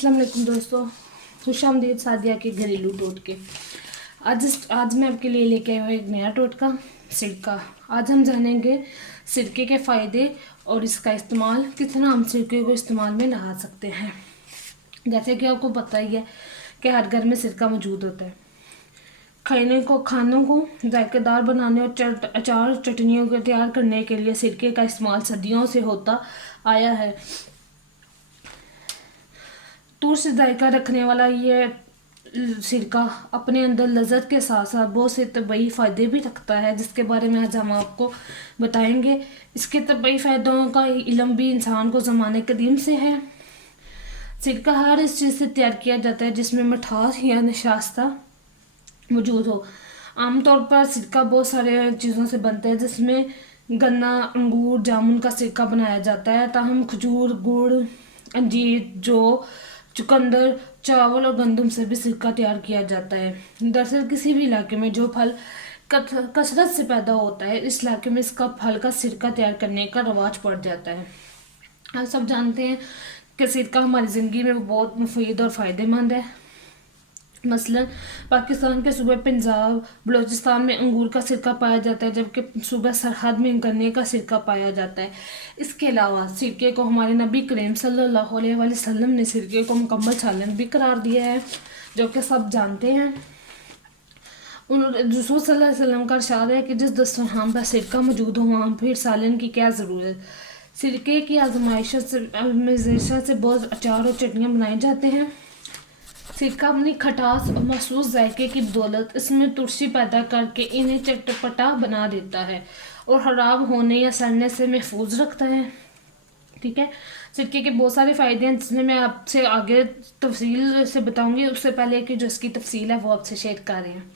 अस्सलाम वालेकुम दोस्तों, खुश आमदीद सादिया के घरेलू टोटके। आज मैं आपके लिए लेके आई हूँ एक नया टोटका, सिरका। आज हम जानेंगे सिरके के फ़ायदे और इसका इस्तेमाल, कितना हम सिरके को इस्तेमाल में ला सकते हैं। जैसे कि आपको पता ही है कि हर घर में सिरका मौजूद होता है। खानों को जायकेदार बनाने और अचार चटनियों को तैयार करने के लिए सिरके का इस्तेमाल सदियों से होता आया है। दूर से जायका रखने वाला ये सिरका अपने अंदर लज़्ज़त के साथ साथ बहुत से तबई फ़ायदे भी रखता है, जिसके बारे में आज हम आपको बताएंगे। इसके तबई फ़ायदों का इल्म भी इंसान को ज़माने कदीम से है। सिरका हर इस चीज़ से तैयार किया जाता है जिसमें मिठास या नशास्ता मौजूद हो। आमतौर पर सिरका बहुत सारे चीज़ों से बनता है, जिसमें गन्ना, अंगूर, जामुन का सिरका बनाया जाता है। ताहम खजूर, गुड़, अंजीर, जौ, चुकंदर, चावल और गंदम से भी सिरका तैयार किया जाता है। दरअसल किसी भी इलाके में जो फल कसरत से पैदा होता है, इस इलाके में इसका फल का सिरका तैयार करने का रवाज पड़ जाता है। हम सब जानते हैं कि सिरका हमारी ज़िंदगी में बहुत मुफीद और फ़ायदेमंद है। मसलन पाकिस्तान के सूबे पंजाब, बलूचिस्तान में अंगूर का सिरका पाया जाता है, जबकि सूबे सरहद में गन्ने का सिरका पाया जाता है। इसके अलावा सिरके को हमारे नबी करीम सल्लल्लाहु अलैहि वसल्लम ने सिरके को मुकम्मल सालन भी करार दिया है, जो कि सब जानते हैं। रसूल सल्लल्लाहु अलैहि वसल्लम का इरशाद है कि जिस दस्तरखान पर सिरका मौजूद हो वहाँ फिर सालन की क्या ज़रूरत। सिरके की आजमाइश से बहुत अचार और चटनियाँ बनाए जाते हैं। सिरका अपनी खटास और महसूस जायके की बदौलत इसमें तुलसी पैदा करके इन्हें चटपटा बना देता है और ख़राब होने या सड़ने से महफूज रखता है। ठीक है, सिरके के बहुत सारे फ़ायदे हैं, जिसमें मैं आपसे आगे तफसील से बताऊंगी। उससे पहले कि जो इसकी तफसील है वो आपसे शेयर कर रहे हैं।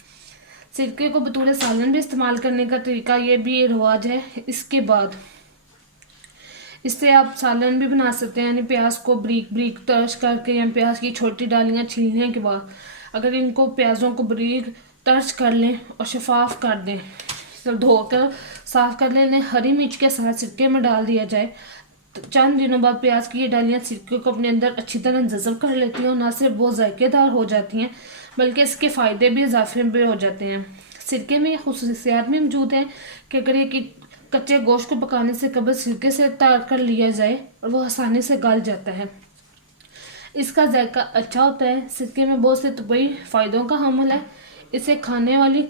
सिरके को बतौर सालन भी इस्तेमाल करने का तरीका ये भी रिवाज है। इसके बाद इससे आप सालन भी बना सकते हैं, यानी प्याज को ब्रीक ब्रीक तर्श करके या प्याज की छोटी डालियाँ छीलने के बाद अगर इनको प्याज़ों को ब्रीक तर्श कर लें और शफाफ कर दें, तो धोकर साफ़ कर लें, हरी मिर्च के साथ सिरके में डाल दिया जाए तो चंद दिनों बाद प्याज की ये डालियाँ सिरके को अपने अंदर अच्छी तरह जज़ब कर लेती हैं और न सिर्फ बहुत जायकेदार हो जाती हैं बल्कि इसके फ़ायदे भी इजाफे भी हो जाते हैं। सिरके में खुसूसियात भी मौजूद हैं कि अगर ये कच्चे गोश्त को पकाने से कबल सिरके से तैयार कर लिया जाए और वो आसानी से गल जाता है। इसका जायका अच्छा होता है। सिरके में बहुत से तबई फ़ायदों का हमल है। इसे खाने वाली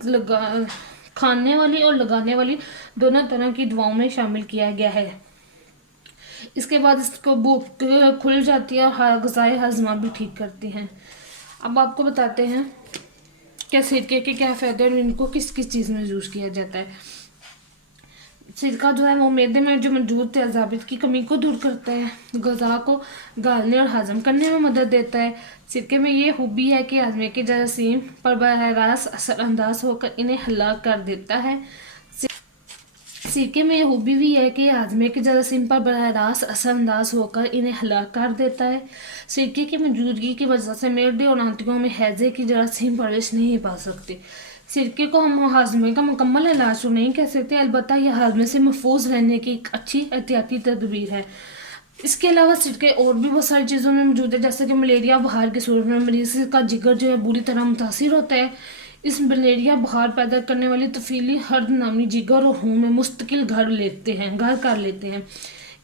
और लगाने वाली दोनों तरह की दवाओं में शामिल किया गया है। इसके बाद इसको भूख खुल जाती है और ग़िज़ाई हज़मा भी ठीक करती हैं। अब आपको बताते हैं कि सिरके के क्या फ़ायदे और इनको किस किस चीज़ में यूज़ किया जाता है। सिरका जो है वो मैदे में जो मौजूद तेज़ाबियत की कमी को दूर करता है, ग़िज़ा को गालने और हज़म करने में मदद देता है। सिरके में ये खूबी है कि हाजमे के जरासीम पर बराह रास्त असरअंदाज होकर इन्हें हलाक कर देता है। सिरके में ये खूबी भी है कि हाजमे के जरासीम पर बराह रास्त असरअंदाज होकर इन्हें हलाक कर देता है। सिरके की मौजूदगी की वजह से मेडे और आंतों में हैज़े की जरासीम परवरिश नहीं पा सकते। सिरके को हम हाजमे का मुकम्मल इलाज तो नहीं कह सकते, अलबत्ता यह हाजमे से महफूज रहने की एक अच्छी एहतियाती तदबीर है। इसके अलावा सिरके और भी बहुत सारी चीज़ों में मौजूद है, जैसे कि मलेरिया बुखार की सूरत में मरीज़ का जिगर जो है बुरी तरह मुतासिर होता है। इस मलेरिया बुखार पैदा करने वाली तफीली हर्द नामी जिगर और खून में मुस्तकिल घर कर लेते हैं,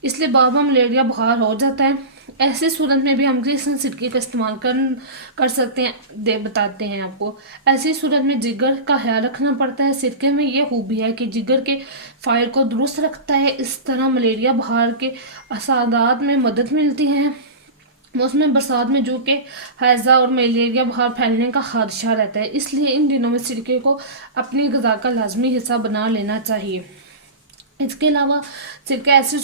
इसलिए बार बार मलेरिया बुखार हो जाता है। ऐसे सूरत में भी हम सिरके का इस्तेमाल कर सकते हैं, बताते हैं आपको। ऐसी सूरत में जिगर का ख्याल रखना पड़ता है। सिरके में यह खूबी है कि जिगर के फाइल को दुरुस्त रखता है। इस तरह मलेरिया बुखार के असादात में मदद मिलती है। मौसम बरसात में जो कि हैज़ा और मलेरिया बुखार फैलने का खदशा रहता है, इसलिए इन दिनों में सिरके को अपनी ग़िज़ा का लाजमी हिस्सा बना लेना चाहिए। इसके अलावा सिरका ऐसी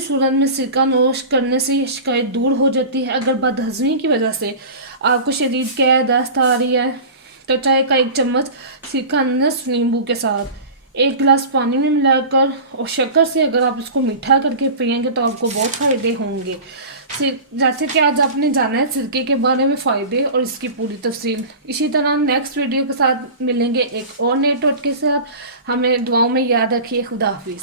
सूरत में सिरका नोश करने से ये शिकायत दूर हो जाती है। अगर बदहज़मी की वजह से आपको शदीद कै दस्त आ रही है तो चाय का एक चम्मच सिरका नस्फ नींबू के साथ 1 गिलास पानी में मिलाकर और शक्कर से अगर आप इसको मीठा करके पिएंगे तो आपको बहुत फ़ायदे होंगे। जैसे कि आज आपने जाना है सिरके के बारे में फ़ायदे और इसकी पूरी तफसील। इसी तरह नेक्स्ट वीडियो के साथ मिलेंगे एक और नए टोटके के साथ। हमें दुआओं में याद रखिए। खुदा हाफिज़।